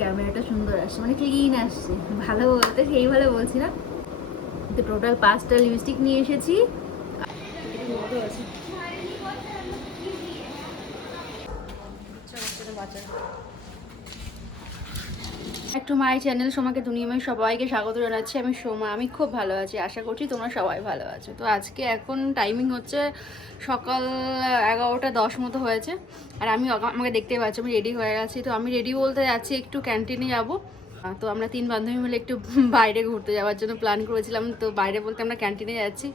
ক্যামেরাটা সুন্দর আসছে মানে ক্লিন আসছে। ভালো বলতে সেই ভালো বলছি না। তো টোটাল পাঁচটা লিপস্টিক নিয়ে এসেছি। একটু মাই চ্যানেল সোমাকে দুনিয়াময় সবাইকে স্বাগত জানাচ্ছি। আমি সোমা, আমি খুব ভালো আছি, আশা করছি তোমরা সবাই ভালো আছো। তো আজকে এখন টাইমিং হচ্ছে সকাল এগারোটা দশ মতো হয়েছে। আর আমি আমাকে দেখতে পাচ্ছি, আমি রেডি হয়ে গেছি। তো আমি রেডি বলতে যাচ্ছি একটু ক্যান্টিনে যাব। তো আমরা তিন বান্ধবী মিলে একটু বাইরে ঘুরতে যাওয়ার জন্য প্ল্যান করেছিলাম। তো বাইরে বলতে আমরা ক্যান্টিনে যাচ্ছি।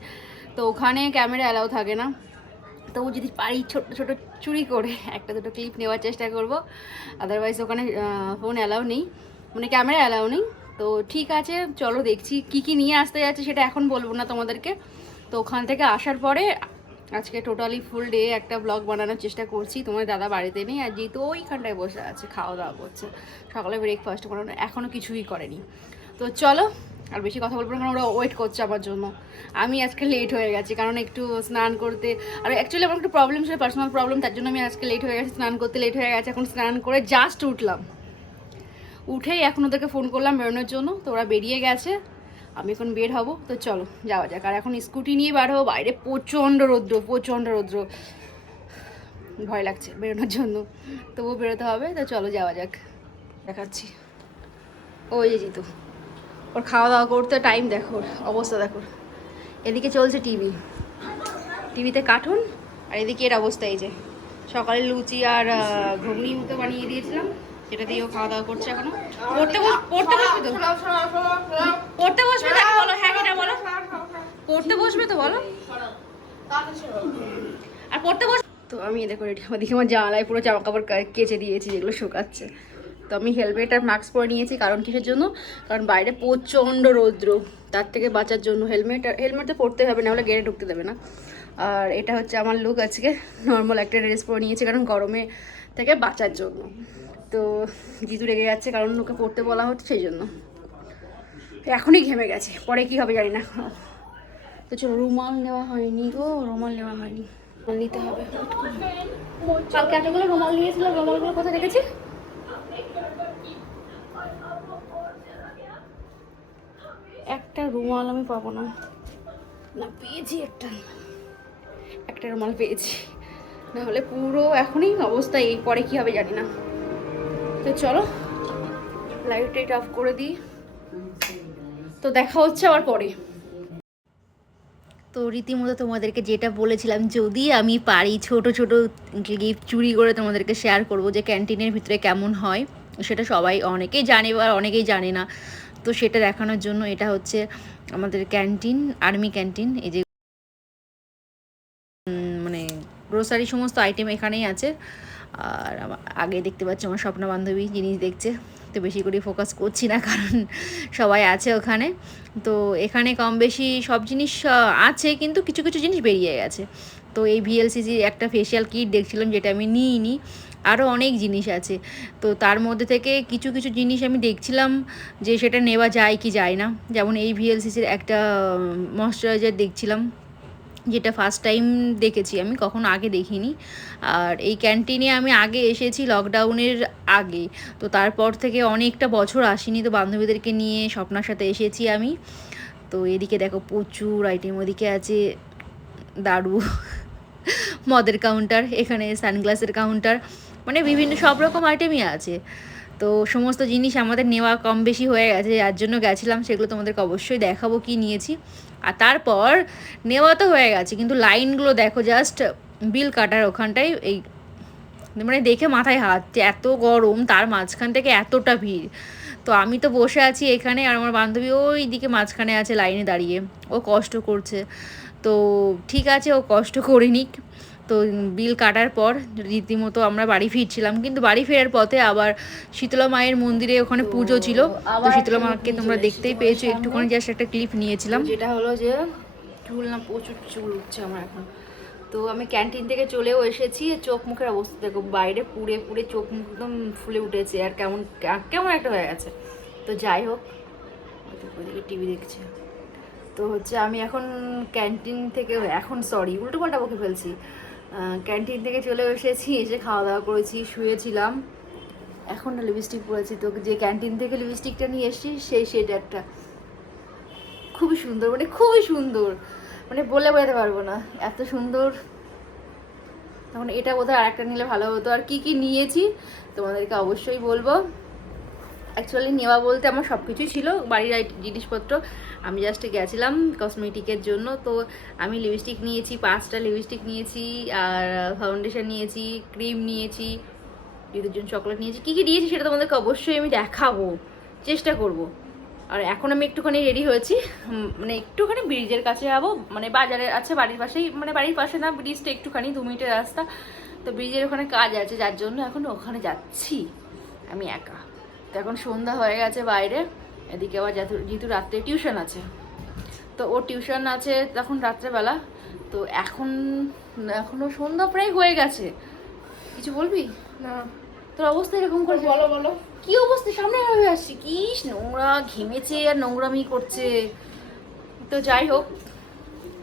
তো ওখানে ক্যামেরা অ্যালাউ থাকে না। তবু যদি পারি ছোট ছোট চুরি করে একটা দুটো ক্লিপ নেওয়ার চেষ্টা করব। আদারওয়াইজ ওখানে ফোন অ্যালাউ নেই। মানে ক্যামেরা অ্যালাউ নেই। তো ঠিক আছে, চলো দেখছি কি কি নিয়ে আসতে যাচ্ছে সেটা এখন বলব না তোমাদেরকে। তো ওখান থেকে আসার পরে আজকে টোটালি ফুল ডে একটা ব্লগ বানানোর চেষ্টা করছি। তোমার দাদা বাড়িতে নেই আর যেহেতু ওইখানটায় বসে আছে খাওয়া দাওয়া করছে। সকালে ব্রেকফাস্ট করানো এখনও কিছুই করেনি। তো চলো, আর বেশি কথা বলব না কারণ ওরা ওয়েট করছে আমার জন্য। আমি আজকে লেট হয়ে গেছি, কারণ একটু স্নান করতে, আর অ্যাকচুয়ালি আমার একটু প্রবলেম ছিল পার্সোনাল প্রবলেম তার জন্য আমি আজকে লেট হয়ে গেছি, স্নান করতে লেট হয়ে গেছে। এখন স্নান করে জাস্ট উঠলাম। উঠেই এখন ওদেরকে ফোন করলাম বেরোনোর জন্য, তো ওরা বেরিয়ে গেছে। আমি এখন বের হব, তো চলো, যাওয়া যাক। আর এখন স্কুটি নিয়ে বার হব, বাইরে প্রচণ্ড রৌদ্র প্রচণ্ড রৌদ্র। ভয় লাগছে বেরোনোর জন্য, তবুও বেরোতে হবে, তো চলো যাওয়া যাক। দেখাচ্ছি। ওই যে জিতু। ওর খাওয়া দাওয়া করতে টাইম দেখো অবস্থা দেখো। এদিকে চলছে টিভি টিভিতে কার্টুন আর এদিকে এর অবস্থা এই যে। সকালে লুচি আর ঘুগনি মতো বানিয়ে দিয়েছিলাম। সেটা দিয়েও খাওয়া দাওয়া করছে এখনও। পড়তে বস পড়তে বসবে তো? পড়তে বসবে তো বলো। হ্যাঁ বলো। পড়তে বসবে তো বলো। আর পড়তে বস তো আমি দেখো ওদিকে আমার জানালায় পুরো জামা কাপড় কেচে দিয়েছি, যেগুলো শুকাচ্ছে। তো আমি হেলমেট আর মাস্ক পরে নিয়েছি, কারণ কিসের জন্য? কারণ বাইরে প্রচণ্ড রৌদ্র। তার থেকে বাঁচার জন্য হেলমেট আর হেলমেট তো পরতে হবে না হলে গেটে ঢুকতে দেবে না। আর এটা হচ্ছে আমার লুক আজকে। নর্মাল একটা ড্রেস পরে নিয়েছি, কারণ গরমে থেকে বাঁচার জন্য। তো জিতু রেগে যাচ্ছে, কারণ ওকে পড়তে বলা হচ্ছে সেই জন্য। এখনই ঘেমে গেছে, পরে কি হবে জানি না। তো চলো, রুমাল নেওয়া হয়নি গো, রুমাল নেওয়া হয়নি। নিতে হবে। কালকে এতগুলো রুমাল নিয়েছিলাম রুমালগুলো কোথায় রেখেছি? একটা রুমাল আমি পাবো না। না, পেয়েছি একটা। একটা রুমাল পেয়েছি। না হলে পুরো এখনই অবস্থা এই পরে কি হবে জানি না। তো চলো লাইট টাইট অফ করে দিই। তো দেখা হচ্ছে আবার পরে। তো রীতিমতো তোমাদেরকে যেটা বলেছিলাম, যদি আমি পারি ছোট ছোট গিফট চুরি করে তোমাদেরকে শেয়ার করব যে ক্যান্টিনের ভিতরে কেমন হয়, সেটা সবাই অনেকেই জানে বা অনেকেই জানে না। তো সেটা দেখানোর জন্য এটা হচ্ছে আমাদের ক্যান্টিন আর্মি ক্যান্টিন এই যে মানে গ্রোসারি সমস্ত আইটেম এখানেই আছে। আর আগে দেখতে পাচ্ছি আমার স্বপ্ন বান্ধবী জিনিস দেখছে, তো বেশি করে ফোকাস করছি না, কারণ সবাই আছে ওখানে। তো এখানে কম বেশি সব জিনিস আছে, কিন্তু কিছু কিছু জিনিস বেরিয়ে গেছে। তো এই ভিএলসিসির একটা ফেশিয়াল কিট দেখছিলাম, যেটা আমি নিইনি আরও অনেক জিনিস আছে। তো তার মধ্যে থেকে কিছু কিছু জিনিস আমি দেখছিলাম যে সেটা নেওয়া যায় কি যায় না। যেমন এই ভিএলসিসির একটা ময়শ্চারাইজার দেখছিলাম। যেটা ফার্স্ট টাইম দেখেছি, আমি কখনো আগে দেখিনি। আর এই ক্যান্টিনে আমি আগে এসেছি লকডাউনের আগে। তো তারপর থেকে অনেকটা বছর আসিনি, তো বান্ধবীদেরকে নিয়ে স্বপ্নার সাথে এসেছি আমি। তো এদিকে দেখো প্রচুর আইটেম ওদিকে আছে। দারু, মদের কাউন্টার এখানে সানগ্লাসের কাউন্টার মানে বিভিন্ন সব রকম আইটেমই আছে। তো সমস্ত জিনিস আমাদের নেওয়া কম বেশি হয়ে গেছে, যার জন্য গেছিলাম, সেগুলো তোমাদেরকে অবশ্যই দেখাবো কি নিয়েছি। আর তারপর নেওয়া তো হয়ে গেছে, কিন্তু লাইনগুলো দেখো জাস্ট বিল কাটার ওখানটাই এই মানে দেখে মাথায় হাত যে এত গরম, তার মাঝখান থেকে এতটা ভিড়। তো আমি তো বসে আছি এখানে আর আমার বান্ধবী ওই দিকে মাঝখানে আছে লাইনে দাঁড়িয়ে, ও কষ্ট করছে। তো ঠিক আছে, ও কষ্ট করে নিক। তো বিল কাটার পর রীতিমতো আমরা বাড়ি ফিরছিলাম। কিন্তু বাড়ি ফেরার পথে আবার শীতলা মায়ের মন্দিরে ওখানে পুজো ছিল। তো শীতলা মাকে তোমরা দেখতেই পেয়েছ। একটুখানি জাস্ট একটা ক্লিপ নিয়েছিলাম। যেটা হলো যে চুল না প্রচুর চুল উঠছে আমার এখন। তো আমি ক্যান্টিন থেকে চলেও এসেছি। চোখ মুখের অবস্থা দেখো বাইরে পুড়ে পুড়ে চোখ মুখ একদম ফুলে উঠেছে। আর কেমন কেমন একটা হয়ে গেছে। তো যাই হোক ওদিকে টিভি দেখছে। তো হচ্ছে আমি এখন ক্যান্টিন থেকে এখন সরি উল্টো পাল্টা বকে ফেলছি। ক্যান্টিন থেকে চলে এসেছি, এসে খাওয়া দাওয়া করেছি, শুয়েছিলাম। এখন না লিপস্টিক পরেছি, তো যে ক্যান্টিন থেকে লিপস্টিকটা নিয়ে এসেছি, সেই শেড একটা। খুবই সুন্দর মানে খুবই সুন্দর। মানে বলে বোঝাতে পারব না, এত সুন্দর। তখন এটা বোধহয় আর একটা নিলে ভালো হতো। আর কি কি নিয়েছি, তোমাদেরকে অবশ্যই বলব। অ্যাকচুয়ালি নেওয়া বলতে আমার সব কিছুই ছিল, বাড়ির জিনিসপত্র। আমি জাস্ট গেছিলাম কসমেটিকের জন্য, তো আমি লিপস্টিক নিয়েছি, পাঁচটা লিপস্টিক নিয়েছি, আর ফাউন্ডেশন নিয়েছি ক্রিম নিয়েছি দিদির জন্য চকলেট নিয়েছি। কী কী নিয়েছি সেটা তোমাদেরকে অবশ্যই আমি দেখাবো, চেষ্টা করব। আর এখন আমি একটুখানি রেডি হয়েছি মানে একটুখানি ব্রিজের কাছে যাব মানে বাজারে আছে বাড়ির পাশেই মানে বাড়ির পাশে না, ব্রিজটা একটুখানি দু মিনিটের রাস্তা, তো ব্রিজের ওখানে কাজ আছে, যার জন্য এখন ওখানে যাচ্ছি, আমি একা। তো এখন সন্ধ্যা হয়ে গেছে বাইরে। এদিকে আবার যেহেতু রাত্রে টিউশন আছে। তো ওর টিউশন আছে তখন রাত্রেবেলা। তো এখন এখনও সন্ধ্যা প্রায় হয়ে গেছে। কিছু বলবি? না। তোর অবস্থা এরকম করে বলো বলো। কি অবস্থা? সামনে হয়ে আসছি? কি নোংরা ঘেমেছে আর নোংরামি করছে। তো যাই হোক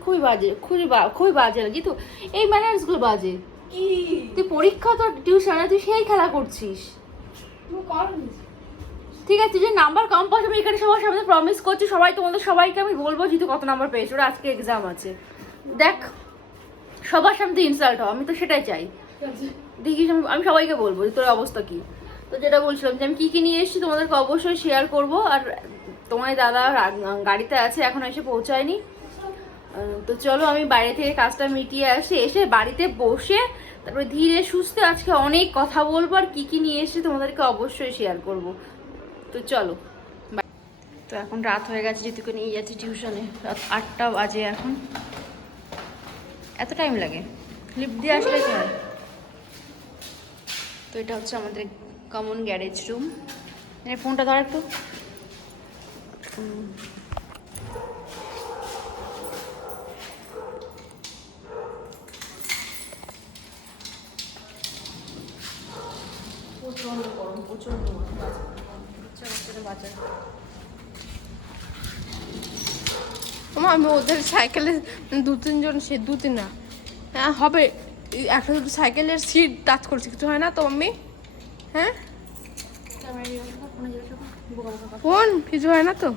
খুবই বাজে খুবই বা- খুবই বাজে লাগে তো এই ম্যানার্সগুলো বাজে। কি? তুই পরীক্ষা তো টিউশনে তুই সেই খেলা করছিস। ঠিক আছে, যে নাম্বার কম পাস আমি এখানে সবার সামনে প্রমিস করছি, সবাই তোমাদের সবাইকে আমি বলব জিতু কত নাম্বার পেয়েছ, ওরা আজকে এক্সাম আছে। দেখ, সবার সামনে ইনসাল্ট হও, আমি তো সেটাই চাই। দেখিস, আমি সবাইকে বলব যে তোর অবস্থা কি। তো যেটা বলছিলাম যে আমি কী কী নিয়ে এসেছি তোমাদেরকে অবশ্যই শেয়ার করব, আর তোমার দাদা গাড়িতে আছে, এখন এসে পৌঁছায়নি। তো চলো, আমি বাইরে থেকে কাজটা মিটিয়ে আসি, এসে বাড়িতে বসে, তারপরে ধীরে সুস্থে আজকে অনেক কথা বলব, আর কী কী নিয়ে এসেছি তোমাদেরকে অবশ্যই শেয়ার করব। তো চলো. তো এখন রাত হয়ে গেছে যেটুকু নিয়ে যাচ্ছি টিউশনে। রাত আটটা বাজে এখন। এত টাইম লাগে? লিফট দিয়ে আসলে কি হয়? তো এটা হচ্ছে আমাদের কমন গ্যারেজ রুম ফোনটা ধর একটু। প্রচণ্ড গরম প্রচণ্ড গরম। আমার আমি ওদের সাইকেলে দু তিনজন সে দু তিন না। হ্যাঁ হবে। একটা দুটো সাইকেলের সিট টাচ করছে, কিছু হয় না তো, মাম্মি? হ্যাঁ? ফোন, কিছু হয় না তো?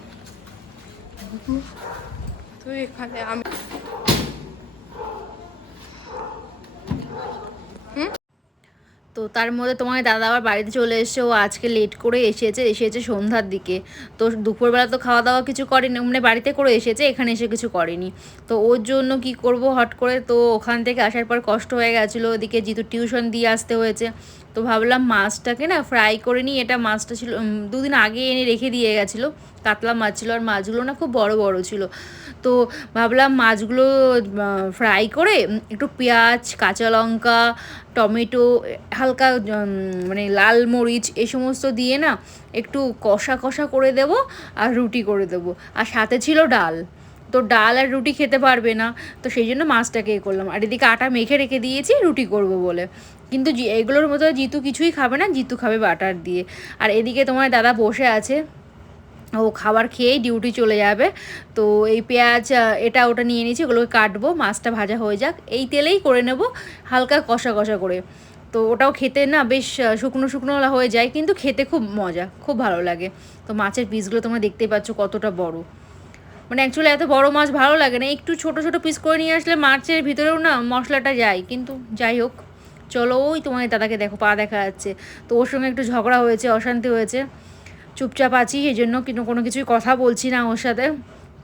তুই এখানে আমি তার মধ্যে তোমার দাদা আবার বাড়িতে চলে এসে ও আজকে লেট করে এসেছে এসেছে সন্ধ্যার দিকে। তো দুপুরবেলা তো খাওয়া দাওয়া কিছু করেনি মানে বাড়িতে করে এসেছে, এখানে এসে কিছু করেনি। তো ওর জন্য কি করব হট করে? তো ওখান থেকে আসার পর কষ্ট হয়ে গেছিল, ওদিকে যেহেতু টিউশন দিয়ে আসতে হয়েছে। তো ভাবলাম মাছটাকে না ফ্রাই করে নিই। এটা মাছটা ছিল দুদিন আগে এনে রেখে দিয়ে গেছিল। কাতলা মাছ ছিল আর মাছগুলো না খুব বড় বড় ছিল। তো ভাবলাম মাছগুলো ফ্রাই করে একটু পেঁয়াজ, কাঁচা লঙ্কা, টমেটো, হালকা মানে লাল মরিচ এই সমস্ত দিয়ে না একটু কষা কষা করে দেব আর রুটি করে দেবো। আর সাথে ছিল ডাল। তো ডাল আর রুটি খেতে পারবে না। তো সেই জন্য মাছটাকে এ করলাম। আর এদিকে আটা মেখে রেখে দিয়েছি, রুটি করব বলে। কিন্তু এগুলোর মতো জিতু কিছুই খাবে না, জিতু খাবে বাটার দিয়ে। আর এদিকে তোমার দাদা বসে আছে। ও খাবার খেয়েই ডিউটি চলে যাবে। তো এই পেঁয়াজ এটা ওটা নিয়ে নিয়েছি, ওগুলোকে কাটবো, মাছটা ভাজা হয়ে যাক। এই তেলেই করে নেব, হালকা কষা কষা করে। তো ওটাও খেতে না বেশ শুকনো শুকনো হয়ে যায়, কিন্তু খেতে খুব মজা, খুব ভালো লাগে। তো মাছের পিসগুলো তোমরা দেখতেই পাচ্ছ কতটা বড়। মানে অ্যাকচুয়ালি এত বড় মাছ ভালো লাগে না, একটু ছোট ছোট পিস করে নিয়ে আসলে মাছের ভিতরেও না মশলাটা যায়, কিন্তু যাই হোক। চলো, ওই তোমার দাদাকে দেখো, পা দেখা যাচ্ছে। তো ওর সঙ্গে একটু ঝগড়া হয়েছে, অশান্তি হয়েছে। চুপচাপ আছি এই জন্য কিন্তু কোনো কিছুই কথা বলছি না ওর সাথে।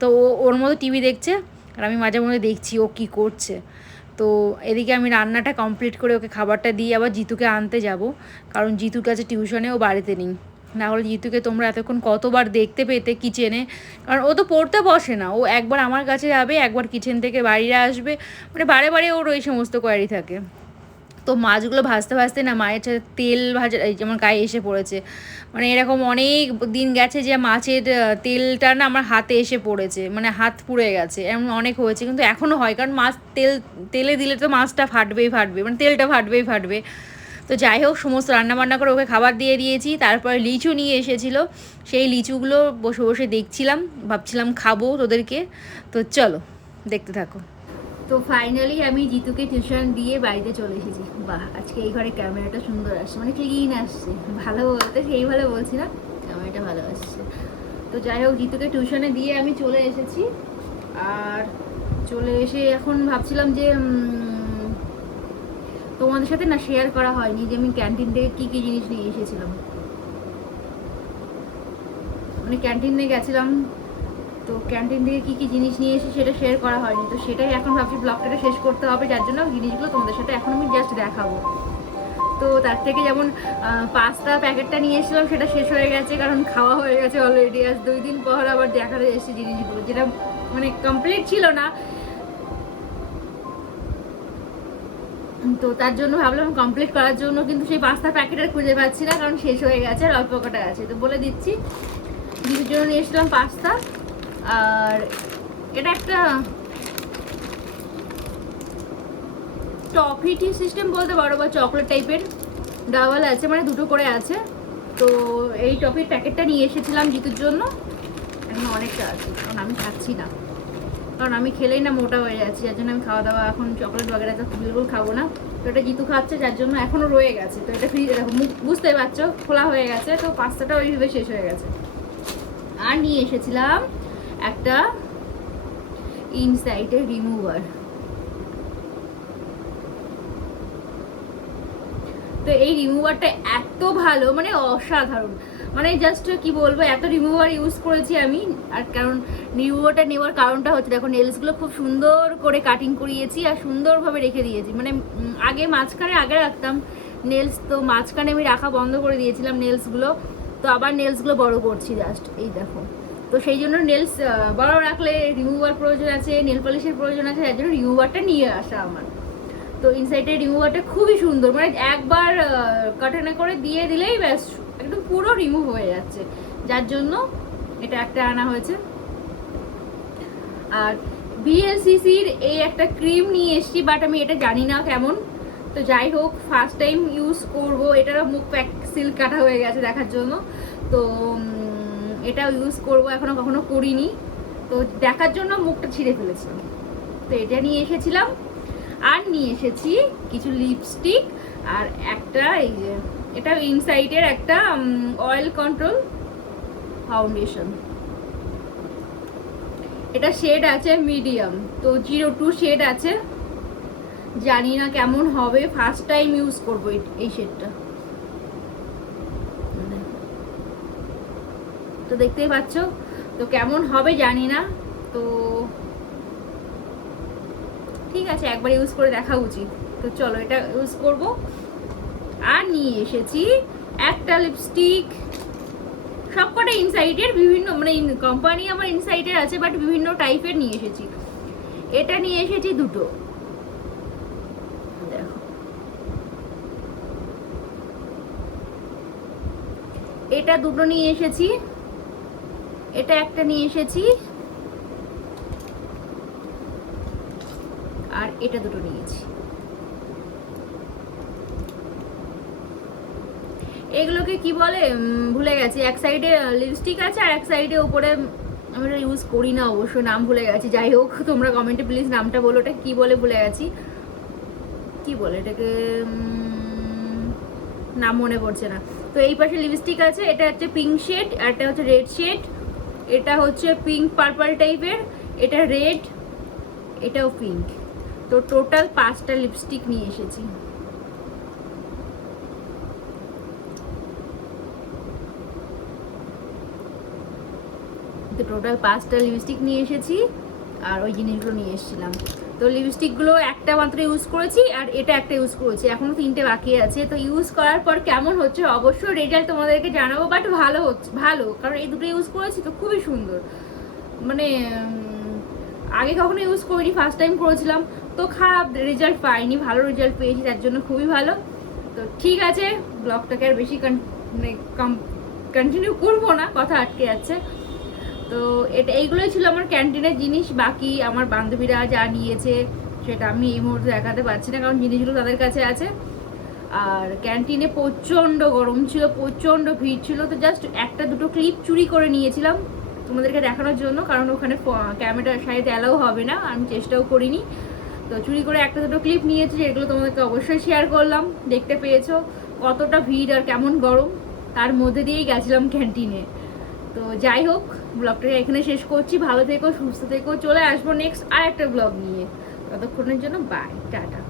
তো ও ওর মতো টিভি দেখছে, আর আমি মাঝে মধ্যে দেখছি ও কি করছে। তো এদিকে আমি রান্নাটা কমপ্লিট করে ওকে খাবারটা দিয়ে আবার জিতুকে আনতে যাব, কারণ জিতুর কাছে টিউশনে ও বাড়িতে নেই। না হলে জিতুকে তোমরা এতক্ষণ কতবার দেখতে পেতে কিচেনে কারণ ও তো পড়তে বসে না, ও একবার আমার কাছে যাবে, একবার কিচেন থেকে বাইরে আসবে। মানে বারে বারে ওর ওই সমস্ত কোয়ারি থাকে। তো মাছগুলো ভাজতে ভাজতে না মায়ের তেল ভাজা যেমন গায়ে এসে পড়েছে। মানে এরকম অনেক দিন গেছে যে মাছের তেলটা না আমার হাতে এসে পড়েছে মানে হাত পুড়ে গেছে, এমন অনেক হয়েছে, কিন্তু এখনও হয়, কারণ মাছ তেল, তেলে দিলে তো মাছটা ফাটবেই ফাটবে মানে তেলটা ফাটবেই ফাটবে। তো যাই হোক, সমস্ত রান্নাবান্না করে ওকে খাবার দিয়ে দিয়েছি, তারপরে লিচু নিয়ে এসেছিল, সেই লিচুগুলো বসে বসে দেখছিলাম, ভাবছিলাম খাব তোদেরকে। তো চলো, দেখতে থাকো। তো ফাইনালি আমি জিতুকে টিউশন দিয়ে বাড়িতে চলে এসেছি। বাহ, আজকে এই ঘরে ক্যামেরাটা সুন্দর আসছে মানে ক্লিন আসছে। ভালো বলতে সেই ভালো বলছি না ক্যামেরাটা ভালো আসছে। তো যাই হোক, জিতুকে টিউশনে দিয়ে আমি চলে এসেছি। আর চলে এসে এখন ভাবছিলাম যে তোমাদের সাথে না শেয়ার করা হয়নি যে আমি ক্যান্টিন থেকে কী কী জিনিস নিয়ে এসেছিলাম। মানে ক্যান্টিনে গেছিলাম তো ক্যান্টিন থেকে কী কী জিনিস নিয়ে এসে সেটা শেয়ার করা হয়নি। তো সেটাই এখন ভাবছি ব্লগটাকে শেষ করতে হবে, যার জন্য জিনিসগুলো তোমাদের সাথে এখন আমি জাস্ট দেখাবো। তো তার থেকে যেমন পাস্তা প্যাকেটটা নিয়ে এসেছিলাম, সেটা শেষ হয়ে গেছে, কারণ খাওয়া হয়ে গেছে অলরেডি আজ দুই দিন পর আবার দেখাতে এসেছে জিনিসগুলো, যেটা মানে কমপ্লিট ছিল না। তো তার জন্য ভাবলাম কমপ্লিট করার জন্য কিন্তু সেই পাস্তা প্যাকেট আর খুঁজে পাচ্ছি না, কারণ শেষ হয়ে গেছে আর অল্প কটা আছে। তো বলে দিচ্ছি দিদির জন্য নিয়ে এসেছিলাম পাস্তা। আর এটা একটা টফিটি সিস্টেম বলতে পারো বা চকলেট টাইপের ডাবল আছে মানে দুটো করে আছে। তো এই টফির প্যাকেটটা নিয়ে এসেছিলাম জিতুর জন্য। এখন অনেকটা আছে, কারণ আমি খাচ্ছি না। কারণ আমি খেলেই না মোটা হয়ে যাচ্ছি, যার জন্য আমি খাওয়া দাওয়া এখন চকলেট বাগেরা তো বিলকুল খাব না। তো এটা জিতু খাচ্ছে, যার জন্য এখনও রয়ে গেছে। তো এটা ফ্রিজে দেখো, মুখ বুঝতেই পারছ, খোলা হয়ে গেছে, তো পাস্তাটা ওইভাবে শেষ হয়ে গেছে। আর নিয়ে এসেছিলাম একটা ইনসাইডের রিমুভার তো এই রিমুভারটা এত ভালো মানে অসাধারণ। মানে জাস্ট কি বলব, এত রিমুভার ইউজ করেছি আমি। আর কারণ রিমুভারটা নেওয়ার কারণটা হচ্ছে, দেখো নেলসগুলো খুব সুন্দর করে কাটিং করিয়েছি আর সুন্দরভাবে রেখে দিয়েছি। মানে আগে মাঝখানে আগে রাখতাম নেলস তো মাঝখানে আমি রাখা বন্ধ করে দিয়েছিলাম নেলসগুলো তো আবার নেলসগুলো বড় করছি জাস্ট এই দেখো। তো সেই জন্য নেলস বড় রাখলে রিমুভার প্রয়োজন আছে নেল পলিশের প্রয়োজন আছে, তার জন্য রিমুভারটা নিয়ে আসা আমার। তো ইনসাইডের রিমুভারটা খুবই সুন্দর মানে একবার কাটানে করে দিয়ে দিলেই ব্যাস, একদম পুরো রিমুভ হয়ে যাচ্ছে। যার জন্য এটা একটা আনা হয়েছে। আর বিএলসিসির এই একটা ক্রিম নিয়ে এসেছি বাট আমি এটা জানি না কেমন। তো যাই হোক ফার্স্ট টাইম ইউজ করব। এটারও মুখ প্যাক সিল্ক কাটা হয়ে গেছে দেখার জন্য। তো উম, এটা ইউজ করব এখনও কখনো করিনি। তো দেখার জন্য মুখটা ছিঁড়ে ফেলেছিলাম তো এটা নিয়ে এসেছিলাম। আর নিয়ে এসেছি কিছু লিপস্টিক আর একটা এই যে এটা ইনসাইডের একটা অয়েল কন্ট্রোল ফাউন্ডেশন এটা শেড আছে মিডিয়াম তো জিরো টু শেড আছে। জানি না কেমন হবে। ফার্স্ট টাইম ইউজ করব এই শেডটা তো দেখতেই পাচ্ছ। তো কেমন হবে জানি না। তো ঠিক আছে, একবার ইউজ করে দেখা উচিত। তো চলো এটা ইউজ করব। আর নিয়ে এসেছি একটা লিপস্টিক সবকটা ইনসাইডের বিভিন্ন মানে কোম্পানি আমার ইনসাইডের আছে বাট বিভিন্ন টাইপের নিয়ে এসেছি। এটা নিয়ে এসেছি দুটো। দেখো। এটা দুটো নিয়ে এসেছি। এটা একটা নিয়ে এসেছি। আর এটা দুটো নিয়েছি। এগুলোকে কি বলে? ভুলে গেছি। এক সাইডে লিপস্টিক আছে আর এক সাইডে উপরে আমি ইউজ করি না, অবশ্য নাম ভুলে গেছি। যাই হোক, তোমরা কমেন্টে প্লিজ নামটা বলো। ওটা কি বলে ভুলে গেছি। কি বলে এটাকে? নাম মনে পড়ছে না। তো এই পাশে লিপস্টিক আছে। এটা হচ্ছে পিঙ্ক শেড আর এটা হচ্ছে রেড শেড এটা হচ্ছে পিঙ্ক পার্পল টাইপের এটা রেড এটাও পিঙ্ক তো টোটাল পাঁচটা লিপস্টিক নিয়ে এসেছি। টোটাল পাঁচটা লিপস্টিক নিয়ে এসেছি। আর ওই জিনিসগুলো নিয়ে এসেছিলাম। তো লিপস্টিকগুলো একটা মাত্র ইউজ করেছি আর এটা একটা ইউজ করেছি। এখনও তিনটে বাকি আছে। তো ইউজ করার পর কেমন হচ্ছে অবশ্যই রেজাল্ট তোমাদেরকে জানাব বাট ভালো হচ্ছে, ভালো। কারণ এই দুটো ইউজ করেছি তো খুবই সুন্দর। মানে আগে কখনো ইউজ করিনি ফার্স্ট টাইম করেছিলাম। তো খারাপ রেজাল্ট পাইনি, ভালো রেজাল্ট পেয়েছি, তার জন্য খুবই ভালো। তো ঠিক আছে ব্লগটাকে আর বেশি কন্টিনিউ করব না, কথা আটকে যাচ্ছে। তো এটা, এইগুলোই ছিল আমার ক্যান্টিনের জিনিস। বাকি আমার বান্ধবীরা যা নিয়েছে, সেটা আমি এই মুহূর্তে দেখাতে পারছি না, কারণ জিনিসগুলো তাদের কাছে আছে। আর ক্যান্টিনে প্রচণ্ড গরম ছিল, প্রচণ্ড ভিড় ছিল। তো জাস্ট একটা দুটো ক্লিপ চুরি করে নিয়েছিলাম তোমাদেরকে দেখানোর জন্য, কারণ ওখানে ক্যামেরা সাইড অ্যালাউ হবে না, আমি চেষ্টাও করিনি। তো চুরি করে একটা দুটো ক্লিপ নিয়েছি যেগুলো তোমাদেরকে অবশ্যই শেয়ার করলাম। দেখতে পেয়েছ কতটা ভিড় আর কেমন গরম। তার মধ্যে দিয়েই গেছিলাম ক্যান্টিনে। তো যাই হোক ব্লগটাকে এখানে শেষ করছি। ভালো থেকো, সুস্থ থেকো। চলে আসব নেক্সট আর একটা ব্লগ নিয়ে। ততক্ষণের জন্য বাই টাটা।